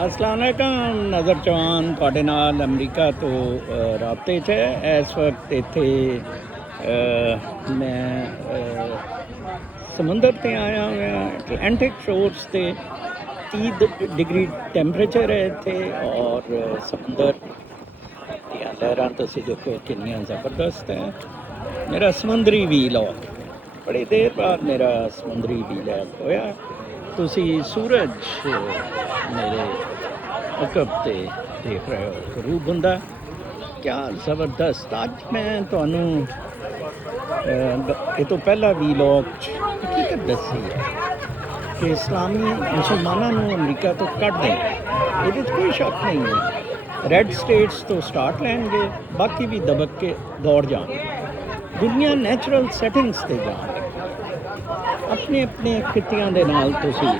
अस्सलाम वालेकुम नज़र चौहान ਤੁਹਾਡੇ ਨਾਲ ਅਮਰੀਕਾ ਤੋਂ ਰਾਬਤੇ 'ਚ ਹੈ। ਇਸ ਵਕਤ ਇੱਥੇ ਮੈਂ ਸਮੁੰਦਰ 'ਤੇ ਆਇਆ ਹੋਇਆ ਐਟਲਾਂਟਿਕ ਸ਼ੋਰਸ 'ਤੇ 30 ਡਿਗਰੀ ਟੈਂਪਰੇਚਰ ਹੈ ਇੱਥੇ ਔਰ ਸਮੁੰਦਰ ਦੀਆਂ ਲਹਿਰਾਂ ਤੁਸੀਂ ਦੇਖੋ ਕਿੰਨੀਆਂ ਜ਼ਬਰਦਸਤ ਹੈ। ਮੇਰਾ ਸਮੁੰਦਰੀ ਵੀਲੌਗ ਬੜੀ ਦੇਰ ਬਾਅਦ ਮੇਰਾ ਸਮੁੰਦਰੀ ਵੀਲੌਗ ਹੋਇਆ। ਤੁਸੀਂ ਸੂਰਜ ਮੇਰੇ ਅਕਬ 'ਤੇ ਦੇਖ ਰਹੇ ਹੋ ਗਰੂਬ ਹੁੰਦਾ ਕਿਆ ਜ਼ਬਰਦਸਤ। ਅੱਜ ਮੈਂ ਤੁਹਾਨੂੰ ਇਹ ਤੋਂ ਪਹਿਲਾਂ ਵੀਲੌਗ 'ਚ ਹਕੀਕਤ ਦੱਸੀ ਹੈ ਕਿ ਇਸਲਾਮੀ ਮੁਸਲਮਾਨਾਂ ਨੂੰ ਅਮਰੀਕਾ ਤੋਂ ਕੱਢ ਦੇਣ, ਇਹਦੇ 'ਚ ਕੋਈ ਸ਼ੱਕ ਨਹੀਂ ਹੈ। ਰੈੱਡ ਸਟੇਟਸ ਤੋਂ ਸਟਾਰਟ ਲੈਣਗੇ, ਬਾਕੀ ਵੀ ਦਬਕ ਕੇ ਦੌੜ ਜਾਣਗੇ, ਦੁਨੀਆ ਨੈਚੁਰਲ ਸੈਟਿੰਗਸ 'ਤੇ ਜਾਣਗੇ। ਆਪਣੇ ਆਪਣੇ ਖਿੱਤਿਆਂ ਦੇ ਨਾਲ ਤੁਸੀਂ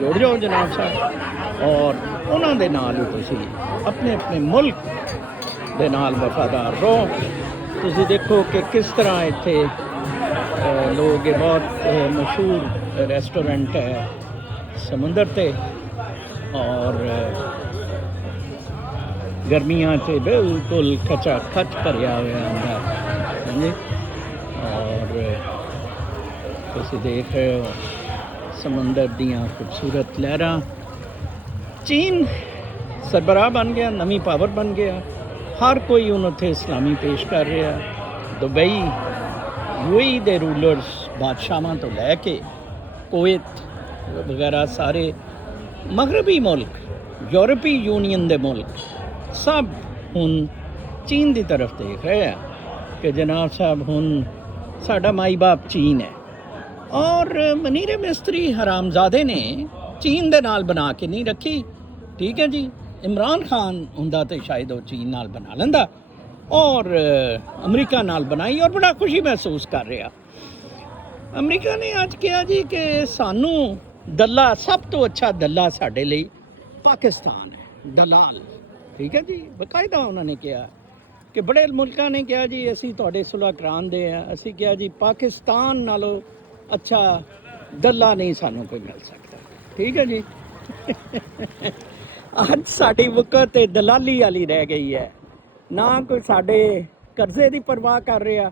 ਜੁੜ ਜਾਓ ਜਨਾਬ ਸਾਹਿਬ, ਔਰ ਉਹਨਾਂ ਦੇ ਨਾਲ ਹੀ ਤੁਸੀਂ ਆਪਣੇ ਆਪਣੇ ਮੁਲਕ ਦੇ ਨਾਲ ਵਫਾਦਾਰ ਰਹੋ। ਤੁਸੀਂ ਦੇਖੋ ਕਿ ਕਿਸ ਤਰ੍ਹਾਂ ਇੱਥੇ ਲੋਕ, ਇਹ ਬਹੁਤ ਮਸ਼ਹੂਰ ਰੈਸਟੋਰੈਂਟ ਹੈ ਸਮੁੰਦਰ 'ਤੇ, ਔਰ ਗਰਮੀਆਂ 'ਚ ਬਿਲਕੁਲ ਖਚਾ ਖਚ ਭਰਿਆ ਹੋਇਆ ਹੁੰਦਾ ਹਾਂਜੀ। ਔਰ ਤੁਸੀਂ ਦੇਖ ਰਹੇ ਹੋ ਸਮੁੰਦਰ ਦੀਆਂ ਖੂਬਸੂਰਤ ਲਹਿਰਾਂ। ਚੀਨ ਸਰਬਰਾਹ ਬਣ ਗਿਆ, ਨਵੀਂ ਪਾਵਰ ਬਣ ਗਿਆ, ਹਰ ਕੋਈ ਹੁਣ ਉੱਥੇ ਇਸਲਾਮੀ ਪੇਸ਼ ਕਰ ਰਿਹਾ। ਦੁਬਈ UAE ਦੇ ਰੂਲਰਸ, ਬਾਦਸ਼ਾਹਾਂ ਤੋਂ ਲੈ ਕੇ ਕੁਵੈਤ ਵਗੈਰਾ ਸਾਰੇ ਮਗਰਬੀ ਮੁਲਕ, ਯੂਰਪੀ ਯੂਨੀਅਨ ਦੇ ਮੁਲਕ ਸਭ ਹੁਣ ਚੀਨ ਦੀ ਤਰਫ ਦੇਖ ਰਹੇ ਆ ਕਿ ਜਨਾਬ ਸਾਹਿਬ ਹੁਣ ਸਾਡਾ ਮਾਈ ਬਾਪ ਚੀਨ ਹੈ। ਔਰ ਮਨੀਰ ਮਿਸਤਰੀ ਹਰਾਮਜ਼ਾਦੇ ਨੇ ਚੀਨ ਦੇ ਨਾਲ ਬਣਾ ਕੇ ਨਹੀਂ ਰੱਖੀ, ਠੀਕ ਹੈ ਜੀ। ਇਮਰਾਨ ਖਾਨ ਹੁੰਦਾ ਤਾਂ ਸ਼ਾਇਦ ਉਹ ਚੀਨ ਨਾਲ ਬਣਾ ਲੈਂਦਾ, ਔਰ ਅਮਰੀਕਾ ਨਾਲ ਬਣਾਈ, ਔਰ ਬੜਾ ਖੁਸ਼ੀ ਮਹਿਸੂਸ ਕਰ ਰਿਹਾ। ਅਮਰੀਕਾ ਨੇ ਅੱਜ ਕਿਹਾ ਜੀ ਕਿ ਸਾਨੂੰ ਦੱਲਾ, ਸਭ ਤੋਂ ਅੱਛਾ ਦੱਲਾ ਸਾਡੇ ਲਈ ਪਾਕਿਸਤਾਨ ਹੈ, ਦਲਾਲ, ਠੀਕ ਹੈ ਜੀ। ਬਕਾਇਦਾ ਉਹਨਾਂ ਨੇ ਕਿਹਾ ਕਿ ਬੜੇ ਮੁਲਕਾਂ ਨੇ ਕਿਹਾ ਜੀ ਅਸੀਂ ਤੁਹਾਡੇ ਸੁਲ੍ਹਾ ਕਰਾਉਂਦੇ ਹਾਂ, ਅਸੀਂ ਕਿਹਾ ਜੀ ਪਾਕਿਸਤਾਨ ਨਾਲੋਂ ਅੱਛਾ ਦੱਲਾ ਨਹੀਂ ਸਾਨੂੰ ਕੋਈ ਮਿਲ ਸਕਦਾ, ਠੀਕ ਹੈ ਜੀ। ਅੱਜ ਸਾਡੀ ਵਕਤ ਤੇ ਦਲਾਲੀ ਵਾਲੀ ਰਹਿ ਗਈ ਹੈ, ਨਾ ਕੋਈ ਸਾਡੇ ਕਰਜ਼ੇ ਦੀ ਪਰਵਾਹ ਕਰ ਰਿਹਾ,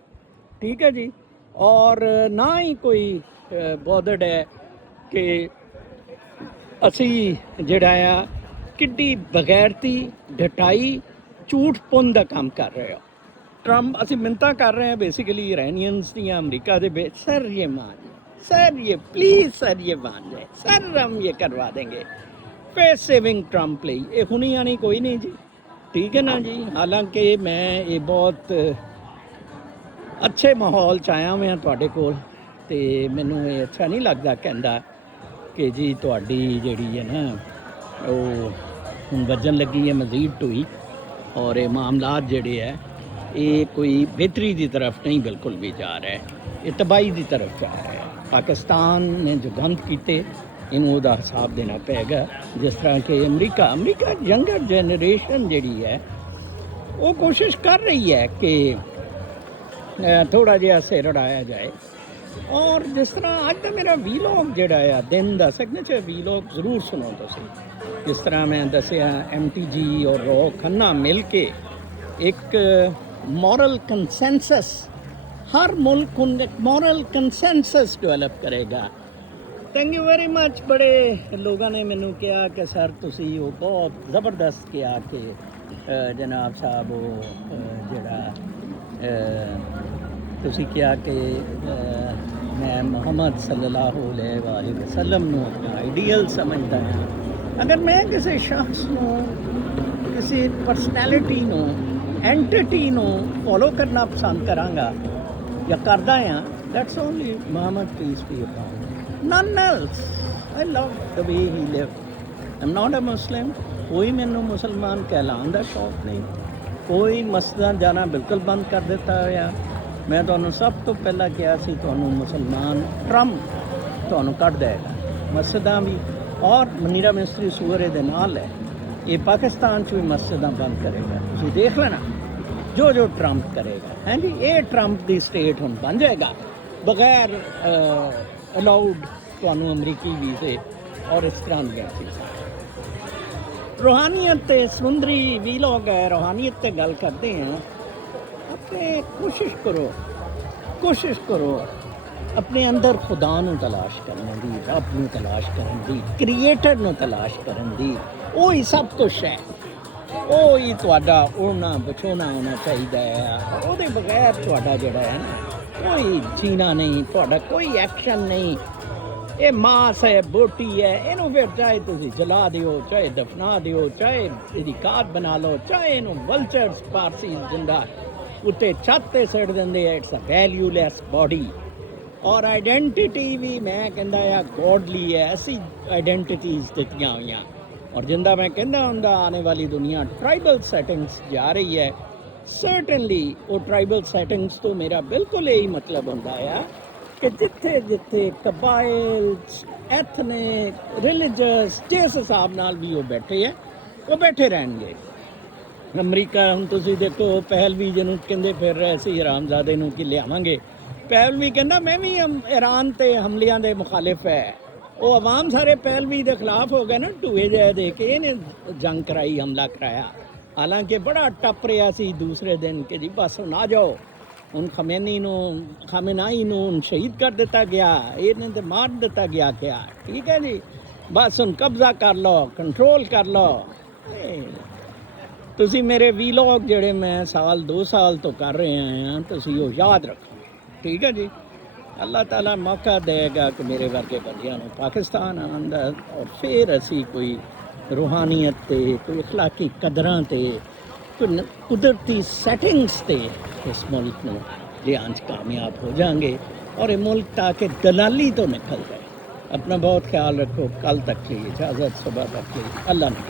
ਠੀਕ ਹੈ ਜੀ, ਔਰ ਨਾ ਹੀ ਕੋਈ ਬੋਦੜ ਹੈ ਕਿ ਅਸੀਂ ਜਿਹੜਾ ਆ ਕਿੱਡੀ ਬਗੈਰਤੀ, ਢਟਾਈ, ਝੂਠ ਪੁੰਨ ਦਾ ਕੰਮ ਕਰ ਰਹੇ ਹੋ। ट्रम्प, ਅਸੀਂ ਮਿੰਨਤਾਂ ਕਰ ਰਹੇ ਹਾਂ ਬੇਸਿਕਲੀ ਇਰਾਨੀਅਨਸ ਦੀਆਂ ਅਮਰੀਕਾ ਦੇ ਵਿੱਚ, सर ये मान सर ये प्लीज़ सर ये मान जाए सर हम ये करवा देंगे फेस सेविंग ट्रम्प ਲਈ। ਇਹ ਹੁਣੀ ਆਣੀ ਕੋਈ ਨਹੀਂ ਜੀ, ਠੀਕ ਹੈ ਨਾ ਜੀ। ਹਾਲਾਂਕਿ ਮੈਂ ਇਹ ਬਹੁਤ ਅੱਛੇ ਮਾਹੌਲ 'ਚ ਆਇਆ ਹੋਇਆ ਤੁਹਾਡੇ ਕੋਲ, ਅਤੇ ਮੈਨੂੰ ਇਹ ਅੱਛਾ ਨਹੀਂ ਲੱਗਦਾ ਕਹਿੰਦਾ ਕਿ ਜੀ ਤੁਹਾਡੀ ਜਿਹੜੀ ਹੈ ਨਾ ਉਹ ਹੁਣ ਵੱਜਣ ਲੱਗੀ ਹੈ ਮਜ਼ੀਦ ਟੂਈ, ਔਰ ਇਹ ਮਾਮਲਾਤ ਜਿਹੜੇ ਹੈ ਇਹ ਕੋਈ ਬਿਹਤਰੀ ਦੀ ਤਰਫ ਨਹੀਂ ਬਿਲਕੁਲ ਵੀ ਜਾ ਰਿਹਾ, ਇਹ ਤਬਾਹੀ ਦੀ ਤਰਫ ਜਾ ਰਿਹਾ ਹੈ। ਪਾਕਿਸਤਾਨ ਨੇ ਜੋ ਗੰਦ ਕੀਤੇ ਇਹਨੂੰ ਉਹਦਾ ਹਿਸਾਬ ਦੇਣਾ ਪਏਗਾ। ਜਿਸ ਤਰ੍ਹਾਂ ਕਿ ਅਮਰੀਕਾ ਯੰਗਰ ਜਨਰੇਸ਼ਨ ਜਿਹੜੀ ਹੈ ਉਹ ਕੋਸ਼ਿਸ਼ ਕਰ ਰਹੀ ਹੈ ਕਿ ਥੋੜ੍ਹਾ ਜਿਹਾ ਸਿਰ ਉਡਾਇਆ ਜਾਏ। ਔਰ ਜਿਸ ਤਰ੍ਹਾਂ ਅੱਜ ਦਾ ਮੇਰਾ ਵੀਲੌਗ ਜਿਹੜਾ ਆ ਦਿਨ ਦਾ ਸਿਗਨੇਚਰ ਵੀਲੌਗ ਜ਼ਰੂਰ ਸੁਣੋ ਤੁਸੀਂ। ਜਿਸ ਤਰ੍ਹਾਂ ਮੈਂ ਦੱਸਿਆ MTG ਔਰ ਰੋ ਖੰਨਾ ਮਿਲ ਕੇ ਇੱਕ ਮੋਰਲ ਕੰਸੈਂਸਸ, ਹਰ ਮੁਲਕ ਹੁਣ ਇੱਕ ਮੋਰਲ ਕੰਸੈਂਸਸ ਡਿਵੈਲਪ ਕਰੇਗਾ। Thank you very much. ਬੜੇ ਲੋਕਾਂ ਨੇ ਮੈਨੂੰ ਕਿਹਾ ਕਿ ਸਰ ਤੁਸੀਂ ਉਹ ਬਹੁਤ ਜ਼ਬਰਦਸਤ ਕਿਹਾ ਕਿ ਜਨਾਬ ਸਾਹਿਬ ਉਹ ਜਿਹੜਾ ਤੁਸੀਂ ਕਿਹਾ ਕਿ ਮੈਂ ਮੁਹੰਮਦ ਸੱਲੱਲਾਹੁ ਅਲੈਹਿ ਵਸੱਲਮ ਨੂੰ ਆਪਣਾ ਆਈਡੀਅਲ ਸਮਝਦਾ ਹਾਂ। ਅਗਰ ਮੈਂ ਕਿਸੇ ਸ਼ਖਸ ਨੂੰ, ਕਿਸੇ ਪਰਸਨੈਲਿਟੀ ਨੂੰ, ਐਂਟਿਟੀ ਨੂੰ ਫੋਲੋ ਕਰਨਾ ਪਸੰਦ ਕਰਾਂਗਾ ਜਾਂ ਕਰਦਾ ਹਾਂ, that's only Muhammad peace be upon him, none else. I love the way he live. I am not a Muslim. ਕੋਈ ਮੈਨੂੰ ਮੁਸਲਮਾਨ ਕਹਿਲਾਉਣ ਦਾ ਸ਼ੌਕ ਨਹੀਂ, ਕੋਈ ਮਸਜਿਦਾਂ ਜਾਣਾ ਬਿਲਕੁਲ ਬੰਦ ਕਰ ਦਿੱਤਾ ਹੋਇਆ। ਮੈਂ ਤੁਹਾਨੂੰ ਸਭ ਤੋਂ ਪਹਿਲਾਂ ਕਿਹਾ ਸੀ ਤੁਹਾਨੂੰ ਮੁਸਲਮਾਨ ਟਰੰਪ ਤੁਹਾਨੂੰ ਕੱਢ ਦੇਗਾ ਮਸਜਿਦਾਂ ਵੀ, ਔਰ ਮਨੀਰਾ ਮਿਸਤਰੀ ਸੂਰੇ ਦੇ ਨਾਲ ਹੈ। ਇਹ ਪਾਕਿਸਤਾਨ 'ਚ ਵੀ ਮਸਜਿਦਾਂ ਬੰਦ ਕਰੇਗਾ, ਤੁਸੀਂ ਦੇਖ ਲੈਣਾ ਜੋ ਜੋ ਟਰੰਪ ਕਰੇਗਾ। ਹੈ ਜੀ, ਇਹ ਟਰੰਪ ਦੀ ਸਟੇਟ ਹੁਣ ਬਣ ਜਾਏਗਾ ਬਗੈਰ ਅਲਾਊਡ ਤੁਹਾਨੂੰ ਅਮਰੀਕੀ ਵੀਜ਼ੇ ਔਰ ਇਸ ਤਰ੍ਹਾਂ ਦੀਆਂ ਚੀਜ਼ਾਂ। रूहानियत ते सुंदरी वीलॉग है, रूहानियत ते गल करते हैं। अपने कोशिश करो अपने अंदर खुदा ਨੂੰ ਤਲਾਸ਼ ਕਰਨ ਦੀ, ਰੱਬ ਨੂੰ ਤਲਾਸ਼ ਕਰਨ ਦੀ, ਕ੍ਰੀਏਟਰ ਨੂੰ ਤਲਾਸ਼ ਕਰਨ ਦੀ। ਉਹ ਹੀ ਸਭ ਕੁਝ ਹੈ, ਉਹ ਹੀ ਤੁਹਾਡਾ ਉੜਨਾ ਬਚੋਣਾ ਹੋਣਾ ਚਾਹੀਦਾ ਹੈ। ਉਹਦੇ ਬਗੈਰ ਤੁਹਾਡਾ ਜਿਹੜਾ ਹੈ ਨਾ ਕੋਈ ਜੀਣਾ ਨਹੀਂ, ਤੁਹਾਡਾ ਕੋਈ ਐਕਸ਼ਨ ਨਹੀਂ। ਇਹ ਮਾਸ ਹੈ, ਬੋਟੀ ਹੈ, ਇਹਨੂੰ ਫਿਰ ਚਾਹੇ ਤੁਸੀਂ ਜਲਾ ਦਿਓ, ਚਾਹੇ ਦਫਨਾ ਦਿਓ, ਚਾਹੇ ਇਹਦੀ ਖਾਦ ਬਣਾ ਲਓ, ਚਾਹੇ ਇਹਨੂੰ ਵਲਚਰਸ ਪਾਰਸੀ ਜਿੰਦਾ ਉੱਤੇ ਛੱਤ 'ਤੇ ਸਿੱਟ ਦਿੰਦੇ ਆ। It's a valueless body. ਔਰ ਆਈਡੈਂਟੀਟੀ ਵੀ ਮੈਂ ਕਹਿੰਦਾ ਆ ਗੋਡਲੀ ਹੈ। ਅਸੀਂ ਆਈਡੈਂਟੀਟੀਜ਼ ਦਿੱਤੀਆਂ ਹੋਈਆਂ। ਔਰ ਜਿੰਦਾ ਮੈਂ ਕਹਿੰਦਾ ਹੁੰਦਾ ਆਉਣੇ ਵਾਲੀ ਦੁਨੀਆ ਟਰਾਈਬਲ ਸੈਟਿੰਗਸ ਜਾ ਰਹੀ ਹੈ। ਸਰਟਨਲੀ ਉਹ ਟਰਾਈਬਲ ਸੈਟਿੰਗਸ ਤੋਂ ਮੇਰਾ ਬਿਲਕੁਲ ਇਹੀ ਮਤਲਬ ਹੁੰਦਾ ਆ ਕਿ ਜਿੱਥੇ ਜਿੱਥੇ ਕਬਾਇਲਸ, ਐਥਨਿਕ, ਰਿਲੀਜੀਅਸ ਜਿਸ ਹਿਸਾਬ ਨਾਲ ਵੀ ਉਹ ਬੈਠੇ ਹੈ ਉਹ ਬੈਠੇ ਰਹਿਣਗੇ। ਅਮਰੀਕਾ ਹੁਣ ਤੁਸੀਂ ਦੇਖੋ ਪਹਿਲਵੀ ਜਿਹਨੂੰ ਕਹਿੰਦੇ ਫਿਰ ਰਹੇ ਸੀ ਹਰਾਮਜ਼ਾਦੇ ਨੂੰ ਕਿ ਲਿਆਵਾਂਗੇ। ਪਹਿਲਵੀ ਕਹਿੰਦਾ ਮੈਂ ਵੀ ਈਰਾਨ 'ਤੇ ਹਮਲਿਆਂ ਦੇ ਮੁਖਾਲਿਫ ਹੈ। ਉਹ ਆਵਾਮ ਸਾਰੇ ਪਹਿਲਵੀ ਦੇ ਖਿਲਾਫ ਹੋ ਗਏ ਨਾ, ਢੂਏ ਜਿਹੇ ਦੇ ਕੇ ਇਹਨੇ ਜੰਗ ਕਰਾਈ, ਹਮਲਾ ਕਰਾਇਆ। ਹਾਲਾਂਕਿ ਬੜਾ ਟੱਪ ਰਿਹਾ ਸੀ ਦੂਸਰੇ ਦਿਨ ਕਿ ਜੀ ਬਸ ਹੁਣ ਆ ਜਾਓ, ਹੁਣ ਖਾਮੇਨਾਈ ਨੂੰ ਹੁਣ ਸ਼ਹੀਦ ਕਰ ਦਿੱਤਾ ਗਿਆ, ਇਹਨੇ ਤੇ ਮਾਰ ਦਿੱਤਾ ਗਿਆ ਕਿਆ, ਠੀਕ ਹੈ ਜੀ, ਬਸ ਹੁਣ ਕਬਜ਼ਾ ਕਰ ਲਓ, ਕੰਟਰੋਲ ਕਰ ਲਓ। ਤੁਸੀਂ ਮੇਰੇ ਵੀਲੌਗ ਜਿਹੜੇ ਮੈਂ 2 ਸਾਲ ਤੋਂ ਕਰ ਰਹੇ ਹਾਂ ਤੁਸੀਂ ਉਹ ਯਾਦ ਰੱਖੋ, ਠੀਕ ਹੈ ਜੀ। ਅੱਲਾਹ ਤਾਲਾ ਮੌਕਾ ਦੇਗਾ ਕਿ ਮੇਰੇ ਵਰਗੇ ਬੰਦਿਆਂ ਨੂੰ ਪਾਕਿਸਤਾਨ ਆਉਣ ਦਾ, ਔਰ ਫਿਰ ਅਸੀਂ ਕੋਈ ਰੂਹਾਨੀਅਤ 'ਤੇ, ਕੋਈ ਅਖਲਾਕੀ ਕਦਰਾਂ 'ਤੇ, ਕੋਈ ਕੁਦਰਤੀ ਸੈਟਿੰਗਸ 'ਤੇ ਇਸ ਮੁਲਕ ਨੂੰ ਲਿਆਉਣ 'ਚ ਕਾਮਯਾਬ ਹੋ ਜਾएंगे। और ये मुल्क ताकि दलाली तो निकल जाए। अपना बहुत ख्याल रखो। कल तक की इजाज़त, सुबह तक की। अल्लाह ने